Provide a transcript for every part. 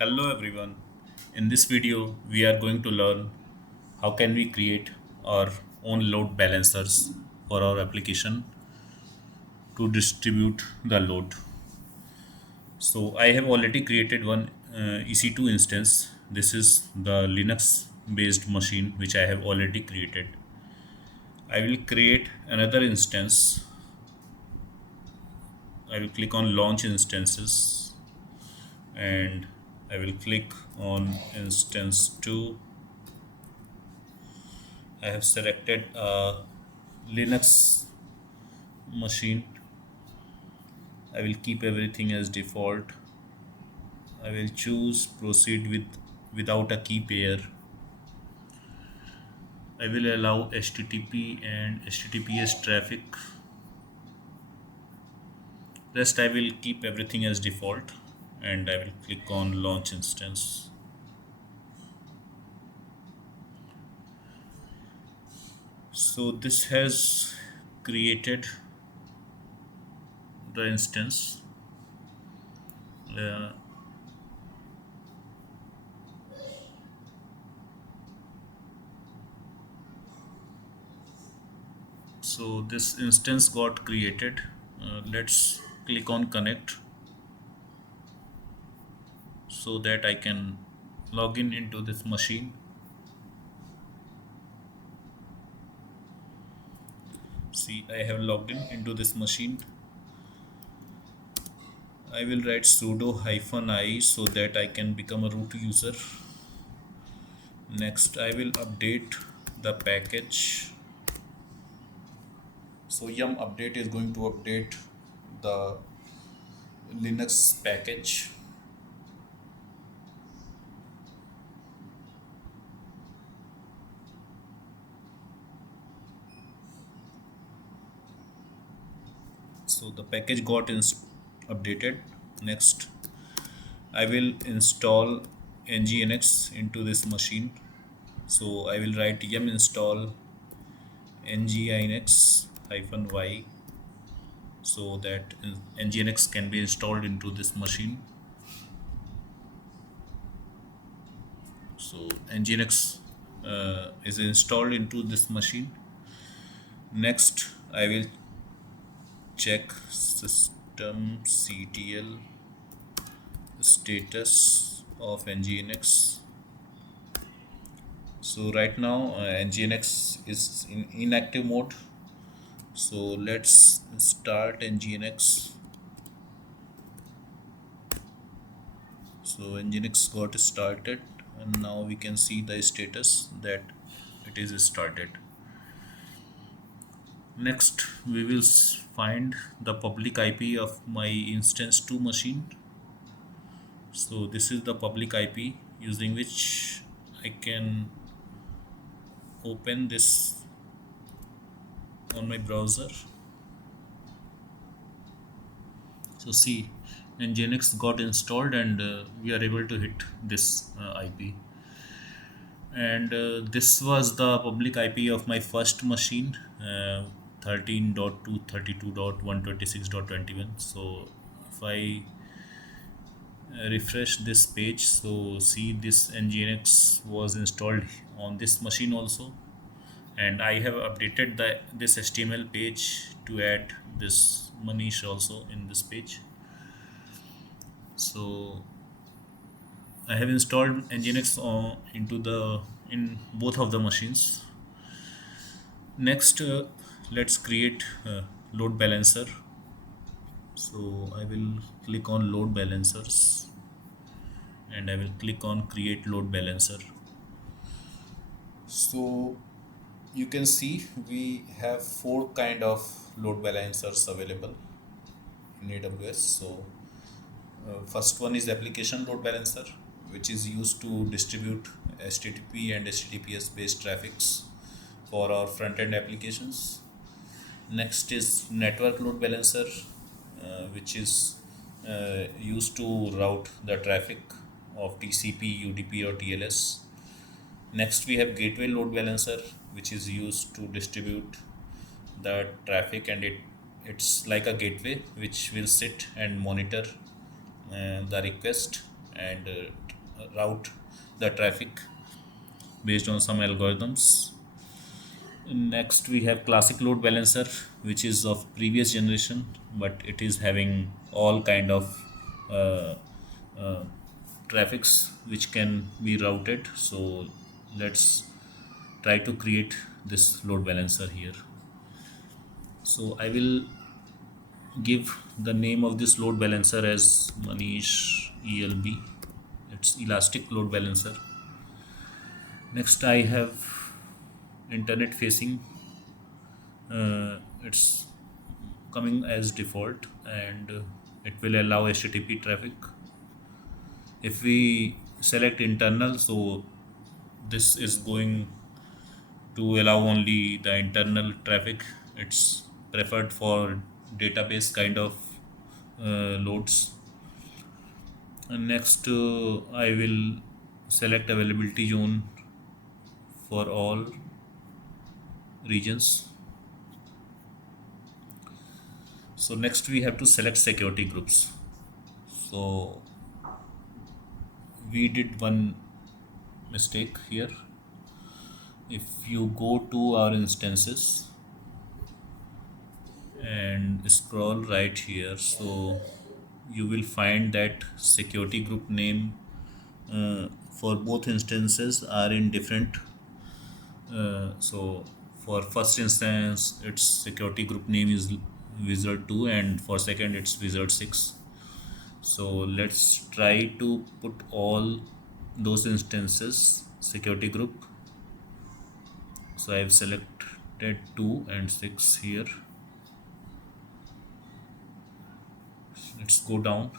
Hello everyone. In this video, we are going to learn how can we create our own load balancers for our application to distribute the load. So I have already created one EC2 instance. This is the Linux based machine which I have already created. I will create another instance. I will click on launch instances and I will click on instance 2. I have selected a Linux machine. I will keep everything as default. I will choose proceed without a key pair. I will allow HTTP and HTTPS traffic. Rest I will keep everything as default and I will click on launch instance. So this has created the instance. Uh, so this instance got created. Let's click on connect so that I can log in into this machine. See, I have logged in into this machine. I will write sudo -i so that I can become a root user. Next, I will update the package. So yum update is going to update the Linux package. So the package got updated. Next, I will install nginx into this machine. So I will write yum install nginx-y so that nginx can be installed into this machine. So nginx is installed into this machine. Next, I will check systemctl status of nginx. So right now nginx is in inactive mode. So let's start nginx. So nginx got started and now we can see the status that it is started. Next we will find the public IP of my instance 2 machine. So this is the public IP using which I can open this on my browser. So see, nginx got installed and we are able to hit this IP. And this was the public IP of my first machine, 13.232.126.21. So if I refresh this page, so see this nginx was installed on this machine also, and I have updated this HTML page to add this Manish also in this page. So I have installed nginx in both of the machines. Next, let's create load balancer. So I will click on load balancers and I will click on create load balancer. So you can see we have four kind of load balancers available in AWS. So first one is application load balancer, which is used to distribute HTTP and HTTPS based traffics for our front end applications. Next is network load balancer, which is used to route the traffic of TCP, UDP, or TLS. Next, we have gateway load balancer, which is used to distribute the traffic, and it's like a gateway which will sit and monitor the request and route the traffic based on some algorithms. Next, we have classic load balancer, which is of previous generation, but it is having all kind of uh, uh, traffics which can be routed. So let's try to create this load balancer here. So I will give the name of this load balancer as Manish ELB. It's elastic load balancer. Next, I have internet facing. It's coming as default, and it will allow HTTP traffic. If we select internal, so this is going to allow only the internal traffic. It's preferred for database kind of loads. And next, I will select availability zone for all regions. So next we have to select security groups. So we did one mistake here. If you go to our instances and scroll right here, so you will find that security group name for both instances are in different. So for first instance, its security group name is Wizard 2, and for second, it's Wizard 6. So let's try to put all those instances security group. So I've selected 2 and 6 here. Let's go down.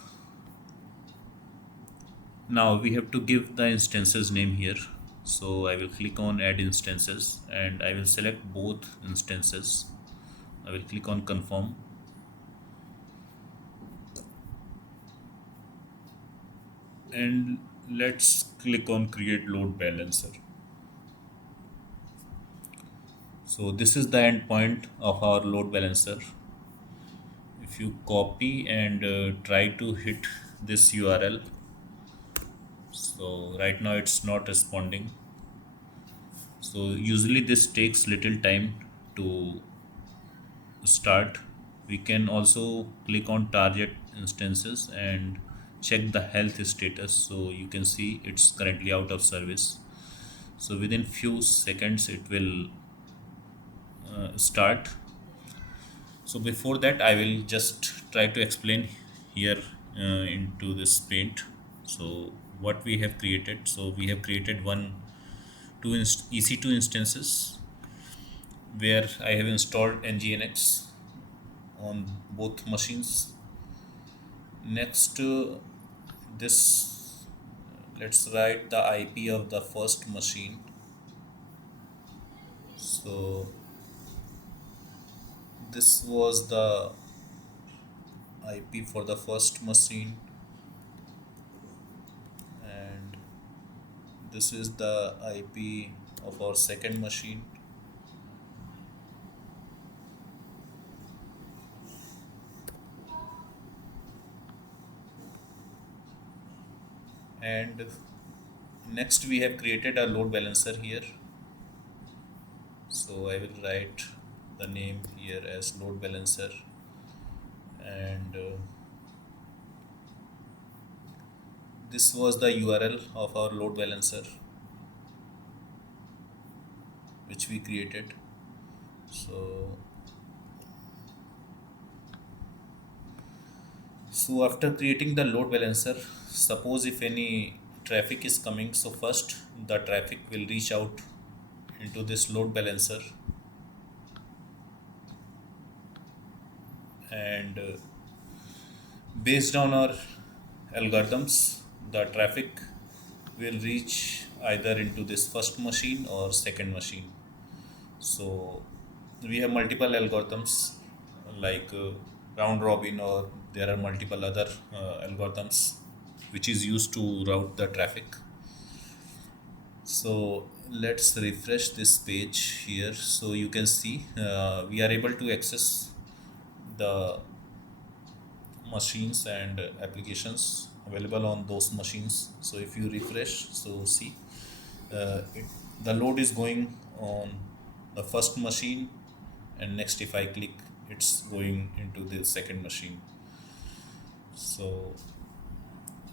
Now we have to give the instances name here. So I will click on add instances and I will select both instances. I will click on confirm. And let's click on create load balancer. So this is the endpoint of our load balancer. If you copy and try to hit this URL, so right now it's not responding. So usually this takes little time to start. We can also click on target instances and check the health status. So you can see it's currently out of service. So within few seconds it will start. So before that, I will just try to explain here into this paint. So what we have created. So we have created EC2 instances where I have installed nginx on both machines. Next, this let's write the IP of the first machine. So this was the IP for the first machine, and this is the IP of our second machine. And next we have created a load balancer here. So I will write the name here as load balancer, and this was the URL of our load balancer which we created. So after creating the load balancer, suppose if any traffic is coming, so first the traffic will reach out into this load balancer, and based on our algorithms, the traffic will reach either into this first machine or second machine. So we have multiple algorithms like round robin, or there are multiple other algorithms which is used to route the traffic. So let's refresh this page here. So you can see we are able to access the machines and applications available on those machines. So if you refresh, so see, it, the load is going on the first machine, and next if I click, it's going into the second machine. So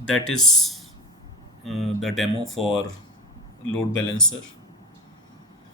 that is the demo for load balancer.